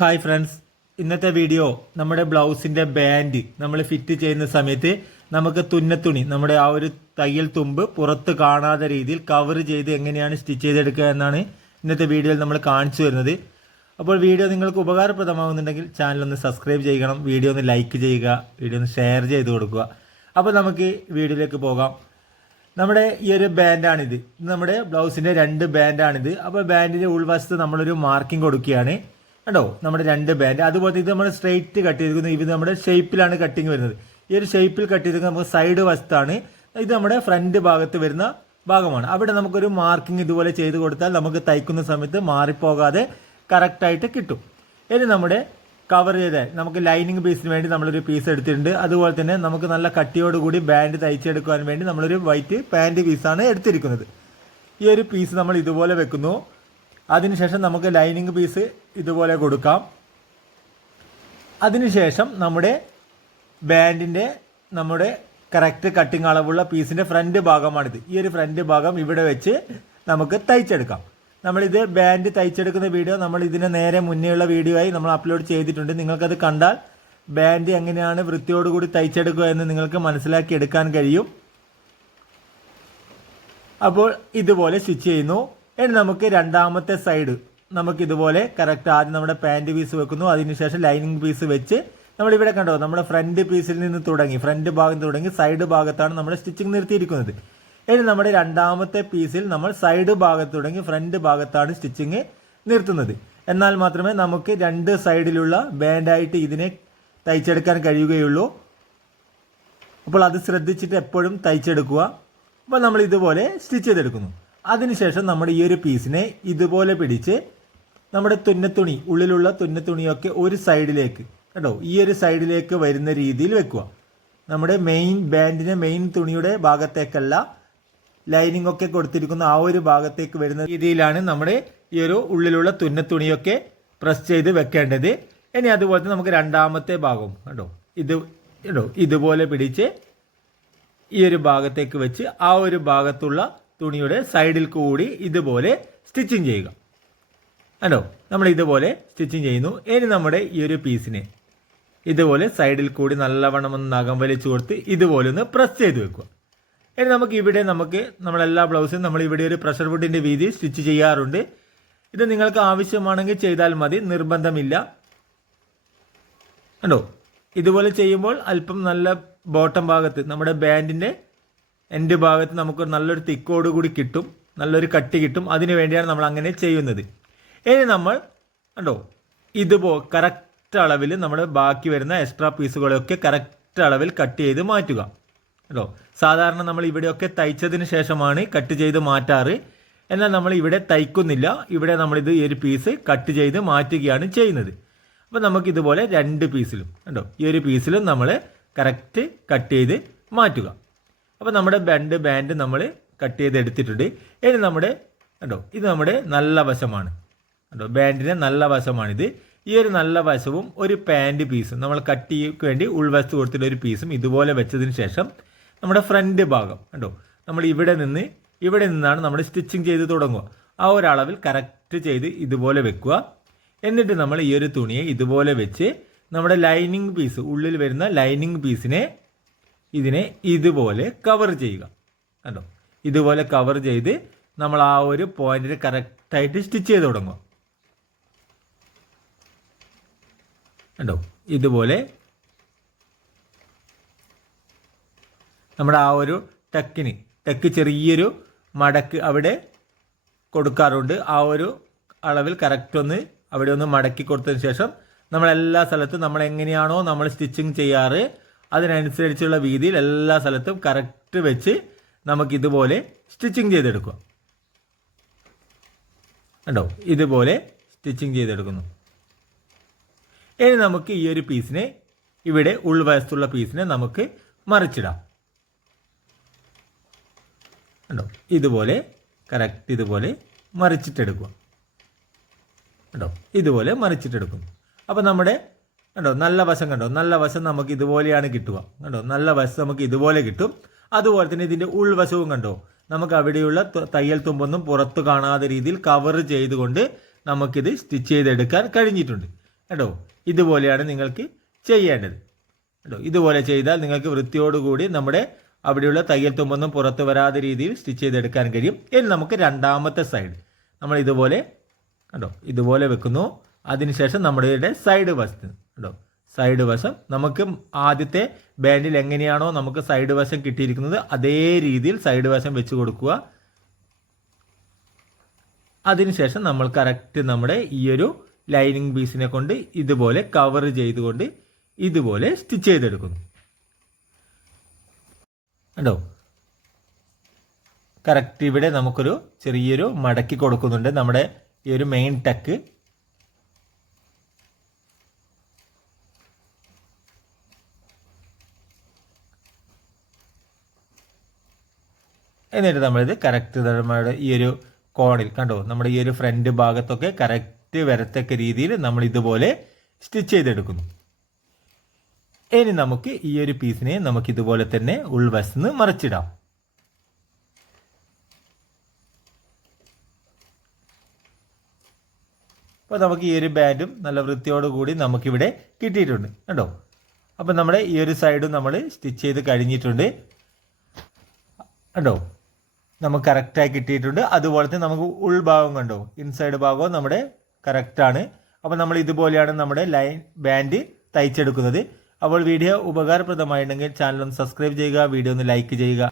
Hi friends, ഇന്നത്തെ video നമ്മുടെ ബ്ലൗസിൻ്റെ ബാൻഡ് നമ്മൾ ഫിറ്റ് ചെയ്യുന്ന സമയത്ത് നമുക്ക് തുന്നത്തുണി നമ്മുടെ ആ ഒരു തയ്യൽ തുമ്പ് പുറത്ത് കാണാത്ത രീതിയിൽ കവർ ചെയ്ത് എങ്ങനെയാണ് സ്റ്റിച്ച് ചെയ്തെടുക്കുക എന്നാണ് ഇന്നത്തെ വീഡിയോയിൽ നമ്മൾ കാണിച്ചു വരുന്നത്. അപ്പോൾ വീഡിയോ നിങ്ങൾക്ക് ഉപകാരപ്രദമാകുന്നുണ്ടെങ്കിൽ ചാനൽ ഒന്ന് സബ്സ്ക്രൈബ് ചെയ്യണം, വീഡിയോ ഒന്ന് ലൈക്ക് ചെയ്യുക, വീഡിയോ ഒന്ന് ഷെയർ ചെയ്ത് കൊടുക്കുക. അപ്പോൾ നമുക്ക് വീഡിയോയിലേക്ക് പോകാം. നമ്മുടെ ഈ ഒരു ബാൻഡാണിത്, നമ്മുടെ ബ്ലൗസിൻ്റെ 2 ബാൻഡാണിത്. അപ്പോൾ ബാൻഡിൻ്റെ ഉൾവശത്ത് നമ്മളൊരു മാർക്കിംഗ് കൊടുക്കുകയാണ് കേട്ടോ. നമ്മുടെ 2 ബാൻഡ്, അതുപോലെ ഇത് നമ്മൾ സ്ട്രെയിറ്റ് കട്ട് ചെയ്തിരിക്കുന്നത്. ഇത് നമ്മുടെ ഷേപ്പിലാണ് കട്ടിങ് വരുന്നത്. ഈ ഒരു ഷേപ്പിൽ കട്ട് ചെയ്തിരിക്കുന്നത് നമുക്ക് സൈഡ് വശത്താണ്. ഇത് നമ്മുടെ ഫ്രണ്ട് ഭാഗത്ത് വരുന്ന ഭാഗമാണ്. അവിടെ നമുക്കൊരു മാർക്കിംഗ് ഇതുപോലെ ചെയ്ത് കൊടുത്താൽ നമുക്ക് തയ്ക്കുന്ന സമയത്ത് മാറിപ്പോകാതെ കറക്റ്റായിട്ട് കിട്ടും. ഇനി നമ്മുടെ കവർ ചെയ്ത നമുക്ക് ലൈനിങ് പീസിന് വേണ്ടി നമ്മളൊരു പീസ് എടുത്തിട്ടുണ്ട്. അതുപോലെ തന്നെ നമുക്ക് നല്ല കട്ടിയോടുകൂടി ബാൻഡ് തയ്ച്ചെടുക്കാൻ വേണ്ടി നമ്മളൊരു വൈറ്റ് പാൻറ് പീസാണ് എടുത്തിരിക്കുന്നത്. ഈ ഒരു പീസ് നമ്മൾ ഇതുപോലെ വെക്കുന്നു. അതിനുശേഷം നമുക്ക് ലൈനിങ് പീസ് ഇതുപോലെ കൊടുക്കാം. അതിനുശേഷം നമ്മുടെ ബാൻഡിൻ്റെ നമ്മുടെ കറക്റ്റ് കട്ടിങ് അളവുള്ള പീസിൻ്റെ ഫ്രണ്ട് ഭാഗമാണിത്. ഈ ഒരു ഫ്രണ്ട് ഭാഗം ഇവിടെ വെച്ച് നമുക്ക് തയ്ച്ചെടുക്കാം. നമ്മളിത് ബാൻഡ് തയ്ച്ചെടുക്കുന്ന വീഡിയോ നമ്മൾ ഇതിന് നേരെ മുന്നേയുള്ള വീഡിയോ ആയി നമ്മൾ അപ്ലോഡ് ചെയ്തിട്ടുണ്ട്. നിങ്ങൾക്കത് കണ്ടാൽ ബാൻഡ് എങ്ങനെയാണ് വൃത്തിയോടുകൂടി തയ്ച്ചെടുക്കുക എന്ന് നിങ്ങൾക്ക് മനസ്സിലാക്കി എടുക്കാൻ കഴിയും. അപ്പോൾ ഇതുപോലെ സ്റ്റിച്ച് ചെയ്യുന്നു. ഇനി നമുക്ക് രണ്ടാമത്തെ സൈഡ് നമുക്കിതുപോലെ കറക്റ്റ് ആദ്യം നമ്മുടെ പാൻറ് പീസ് വെക്കുന്നു. അതിനുശേഷം ലൈനിങ് പീസ് വെച്ച് നമ്മളിവിടെ കണ്ടോ, നമ്മുടെ ഫ്രണ്ട് പീസിൽ നിന്ന് തുടങ്ങി, ഫ്രണ്ട് ഭാഗം തുടങ്ങി സൈഡ് ഭാഗത്താണ് നമ്മുടെ സ്റ്റിച്ചിങ് നിർത്തിയിരിക്കുന്നത്. ഇനി നമ്മുടെ രണ്ടാമത്തെ പീസിൽ നമ്മൾ സൈഡ് ഭാഗത്ത് തുടങ്ങി ഫ്രണ്ട് ഭാഗത്താണ് സ്റ്റിച്ചിങ് നിർത്തുന്നത്. എന്നാൽ മാത്രമേ നമുക്ക് 2 സൈഡിലുള്ള ബാൻഡായിട്ട് ഇതിനെ തയ്ച്ചെടുക്കാൻ കഴിയുകയുള്ളൂ. അപ്പോൾ അത് ശ്രദ്ധിച്ചിട്ട് എപ്പോഴും തയ്ച്ചെടുക്കുക. അപ്പോൾ നമ്മൾ ഇതുപോലെ സ്റ്റിച്ച് ചെയ്തെടുക്കുന്നു. അതിനുശേഷം നമ്മുടെ ഈ ഒരു പീസിനെ ഇതുപോലെ പിടിച്ച് നമ്മുടെ തുന്നത്തുണി, ഉള്ളിലുള്ള തുന്നത്തുണിയൊക്കെ ഒരു സൈഡിലേക്ക് കേട്ടോ, ഈ ഒരു സൈഡിലേക്ക് വരുന്ന രീതിയിൽ വെക്കുക. നമ്മുടെ മെയിൻ ബാൻഡിനെ മെയിൻ തുണിയുടെ ഭാഗത്തേക്കല്ല, ലൈനിങ് ഒക്കെ കൊടുത്തിരിക്കുന്ന ആ ഒരു ഭാഗത്തേക്ക് വരുന്ന രീതിയിലാണ് നമ്മുടെ ഈ ഒരു ഉള്ളിലുള്ള തുന്നത്തുണിയൊക്കെ പ്രസ് ചെയ്ത് വെക്കേണ്ടത്. ഇനി അതുപോലെ തന്നെ നമുക്ക് രണ്ടാമത്തെ ഭാഗം കേട്ടോ, ഇതുപോലെ പിടിച്ച് ഈ ഒരു ഭാഗത്തേക്ക് വെച്ച് ആ ഒരു ഭാഗത്തുള്ള തുണിയുടെ സൈഡിൽ കൂടി ഇതുപോലെ സ്റ്റിച്ചിങ് ചെയ്യുക കേട്ടോ. നമ്മൾ ഇതുപോലെ സ്റ്റിച്ചിങ് ചെയ്യുന്നു. ഇനി നമ്മുടെ ഈ ഒരു പീസിനെ ഇതുപോലെ സൈഡിൽ കൂടി നല്ലവണ്ണം ഒന്ന് നഖം വലിച്ചു കൊടുത്ത് ഇതുപോലെ ഒന്ന് പ്രസ് ചെയ്ത് വെക്കുക. ഇനി നമ്മളെല്ലാ ബ്ലൗസും നമ്മൾ ഇവിടെ ഒരു പ്രഷർ വുഡിൻ്റെ വീതി സ്റ്റിച്ച് ചെയ്യാറുണ്ട്. ഇത് നിങ്ങൾക്ക് ആവശ്യമാണെങ്കിൽ ചെയ്താൽ മതി, നിർബന്ധമില്ല കണ്ടോ. ഇതുപോലെ ചെയ്യുമ്പോൾ അല്പം നല്ല ബോട്ടം ഭാഗത്ത് നമ്മുടെ ബാൻഡിൻ്റെ എൻഡ് ഭാഗത്ത് നമുക്ക് നല്ലൊരു തിക്കോട് കൂടി കിട്ടും, നല്ലൊരു കട്ടി കിട്ടും. അതിനു വേണ്ടിയാണ് നമ്മൾ അങ്ങനെ ചെയ്യുന്നത്. ഇനി നമ്മൾ കണ്ടോ കറക്റ്റ് അളവിൽ നമ്മുടെ ബാക്കി വരുന്ന എക്സ്ട്രാ പീസുകളൊക്കെ കറക്റ്റ് അളവിൽ കട്ട് ചെയ്ത് മാറ്റുക കേട്ടോ. സാധാരണ നമ്മൾ ഇവിടെയൊക്കെ തയ്ച്ചതിന് ശേഷമാണ് കട്ട് ചെയ്ത് മാറ്റാറ്. എന്നാൽ നമ്മൾ ഇവിടെ തയ്ക്കുന്നില്ല, ഇവിടെ നമ്മളിത് ഈ ഒരു പീസ് കട്ട് ചെയ്ത് മാറ്റുകയാണ് ചെയ്യുന്നത്. അപ്പോൾ നമുക്കിതുപോലെ 2 പീസിലും കണ്ടോ, ഈ ഒരു പീസിലും നമ്മൾ കറക്റ്റ് കട്ട് ചെയ്ത് മാറ്റുക. അപ്പോൾ നമ്മുടെ 2 ബാൻഡ് നമ്മൾ കട്ട് ചെയ്ത് എടുത്തിട്ടുണ്ട്. ഇനി നമ്മുടെ കണ്ടോ, ഇത് നമ്മുടെ നല്ല വശമാണ് കണ്ടോ, ബാൻഡിൻ്റെ നല്ല വശമാണിത്. ഈ ഒരു നല്ല വശവും ഒരു പാൻറ് പീസും നമ്മൾ കട്ടിക്ക് വേണ്ടി ഉൾവശത്ത് കൊടുത്തിട്ട് ഒരു പീസും ഇതുപോലെ വെച്ചതിന് ശേഷം നമ്മുടെ ഫ്രണ്ട് ഭാഗം കണ്ടോ, നമ്മൾ ഇവിടെ നിന്നാണ് നമ്മൾ സ്റ്റിച്ചിങ് ചെയ്ത് തുടങ്ങുക. ആ ഒരു അളവിൽ കറക്റ്റ് ചെയ്ത് ഇതുപോലെ വെക്കുക. എന്നിട്ട് നമ്മൾ ഈ ഒരു തുണിയെ ഇതുപോലെ വെച്ച് നമ്മുടെ ലൈനിങ് പീസ്, ഉള്ളിൽ വരുന്ന ലൈനിങ് പീസിനെ ഇതിനെ ഇതുപോലെ കവർ ചെയ്യുക കണ്ടോ. ഇതുപോലെ കവർ ചെയ്ത് നമ്മൾ ആ ഒരു പോയിന്റിൽ കറക്റ്റായിട്ട് സ്റ്റിച്ച് ചെയ്ത് തുടങ്ങുക കണ്ടോ. ഇതുപോലെ നമ്മുടെ ആ ഒരു ടെക്ക് ചെറിയൊരു മടക്ക് അവിടെ കൊടുക്കാറുണ്ട്. ആ ഒരു അളവിൽ കറക്റ്റ് ഒന്ന് അവിടെ ഒന്ന് മടക്കി കൊടുത്തതിന് ശേഷം നമ്മളെല്ലാ സ്ഥലത്തും നമ്മൾ എങ്ങനെയാണോ നമ്മൾ സ്റ്റിച്ചിങ് ചെയ്യാറ് അതിനനുസരിച്ചുള്ള വീതിയിൽ എല്ലാ സ്ഥലത്തും കറക്റ്റ് വെച്ച് നമുക്കിതുപോലെ സ്റ്റിച്ചിങ് ചെയ്തെടുക്കുക കണ്ടോ. ഇതുപോലെ സ്റ്റിച്ചിങ് ചെയ്തെടുക്കുന്നു. ഇനി നമുക്ക് ഈ ഒരു പീസിനെ ഇവിടെ ഉൾവശത്തുള്ള പീസിനെ നമുക്ക് മറിച്ചിടാം കണ്ടോ. ഇതുപോലെ കറക്റ്റ് ഇതുപോലെ മറിച്ചിട്ടെടുക്കുക കണ്ടോ. ഇതുപോലെ മറിച്ചിട്ടെടുക്കുന്നു. അപ്പോൾ നമ്മുടെ കണ്ടോ നല്ല വശം കണ്ടോ, നല്ല വശം നമുക്ക് ഇതുപോലെയാണ് കിട്ടുക കണ്ടോ. നല്ല വശം നമുക്ക് ഇതുപോലെ കിട്ടും. അതുപോലെ തന്നെ ഇതിൻ്റെ ഉൾവശവും കണ്ടോ, നമുക്ക് അവിടെയുള്ള തയ്യൽ തുമ്പൊന്നും പുറത്ത് കാണാത്ത രീതിയിൽ കവർ ചെയ്തുകൊണ്ട് നമുക്കിത് സ്റ്റിച്ച് ചെയ്തെടുക്കാൻ കഴിഞ്ഞിട്ടുണ്ട്. കേട്ടോ. ഇതുപോലെയാണ് നിങ്ങൾക്ക് ചെയ്യേണ്ടത് കേട്ടോ. ഇതുപോലെ ചെയ്താൽ നിങ്ങൾക്ക് വൃത്തിയോടുകൂടി നമ്മുടെ അവിടെയുള്ള തയ്യൽ തുമ്പൊന്നും പുറത്ത് വരാത്ത രീതിയിൽ സ്റ്റിച്ച് ചെയ്തെടുക്കാൻ കഴിയും. ഇനി നമുക്ക് രണ്ടാമത്തെ സൈഡ് നമ്മൾ ഇതുപോലെ കേട്ടോ ഇതുപോലെ വെക്കുന്നു. അതിനുശേഷം നമ്മുടെ സൈഡ് വശത്ത് കേട്ടോ സൈഡ് വശം നമുക്ക് ആദ്യത്തെ ബാൻഡിൽ എങ്ങനെയാണോ നമുക്ക് സൈഡ് വശം കിട്ടിയിരിക്കുന്നത് അതേ രീതിയിൽ സൈഡ് വശം വെച്ച് കൊടുക്കുക. അതിനുശേഷം നമ്മൾ കറക്റ്റ് നമ്മുടെ ഈ ഒരു ലൈനിങ് പീസിനെ കൊണ്ട് ഇതുപോലെ കവർ ചെയ്തുകൊണ്ട് ഇതുപോലെ സ്റ്റിച്ച് ചെയ്തെടുക്കുന്നു കേട്ടോ. കറക്റ്റ് ഇവിടെ നമുക്കൊരു ചെറിയൊരു മടക്കി കൊടുക്കുന്നുണ്ട് നമ്മുടെ ഈ ഒരു മെയിൻ ടക്ക്. എന്നിട്ട് നമ്മളിത് കറക്റ്റ് നമ്മുടെ ഈ ഒരു കോണിൽ കണ്ടോ നമ്മുടെ ഈ ഒരു ഫ്രണ്ട് ഭാഗത്തൊക്കെ കറക്റ്റ് വരത്തക്ക രീതിയിൽ നമ്മൾ ഇതുപോലെ സ്റ്റിച്ച് ചെയ്തെടുക്കുന്നു. ഇനി നമുക്ക് ഈ ഒരു പീസിനെ നമുക്ക് ഇതുപോലെ തന്നെ ഉൾവശത്ത് മറിച്ചിടാം. അപ്പോൾ നമുക്ക് ഈ ഒരു ബാൻഡും നല്ല വൃത്തിയോടുകൂടി നമുക്കിവിടെ കിട്ടിയിട്ടുണ്ട് കേട്ടോ. അപ്പോൾ നമ്മുടെ ഈ ഒരു സൈഡും നമ്മൾ സ്റ്റിച്ച് ചെയ്ത് കഴിഞ്ഞിട്ടുണ്ട് കേട്ടോ. നമുക്ക് കറക്റ്റായി കിട്ടിയിട്ടുണ്ട്. അതുപോലെ തന്നെ നമുക്ക് ഉൾഭാഗം കണ്ടോ ഇൻസൈഡ് ഭാഗവും നമ്മുടെ കറക്റ്റാണ്. അപ്പോൾ നമ്മൾ ഇതുപോലെയാണ് നമ്മുടെ ലൈൻ ബാൻഡ് തയ്ച്ചെടുക്കുന്നത്. അപ്പോൾ വീഡിയോ ഉപകാരപ്രദമായിട്ടുണ്ടെങ്കിൽ ചാനൽ ഒന്ന് സബ്സ്ക്രൈബ് ചെയ്യുക, വീഡിയോ ഒന്ന് ലൈക്ക് ചെയ്യുക.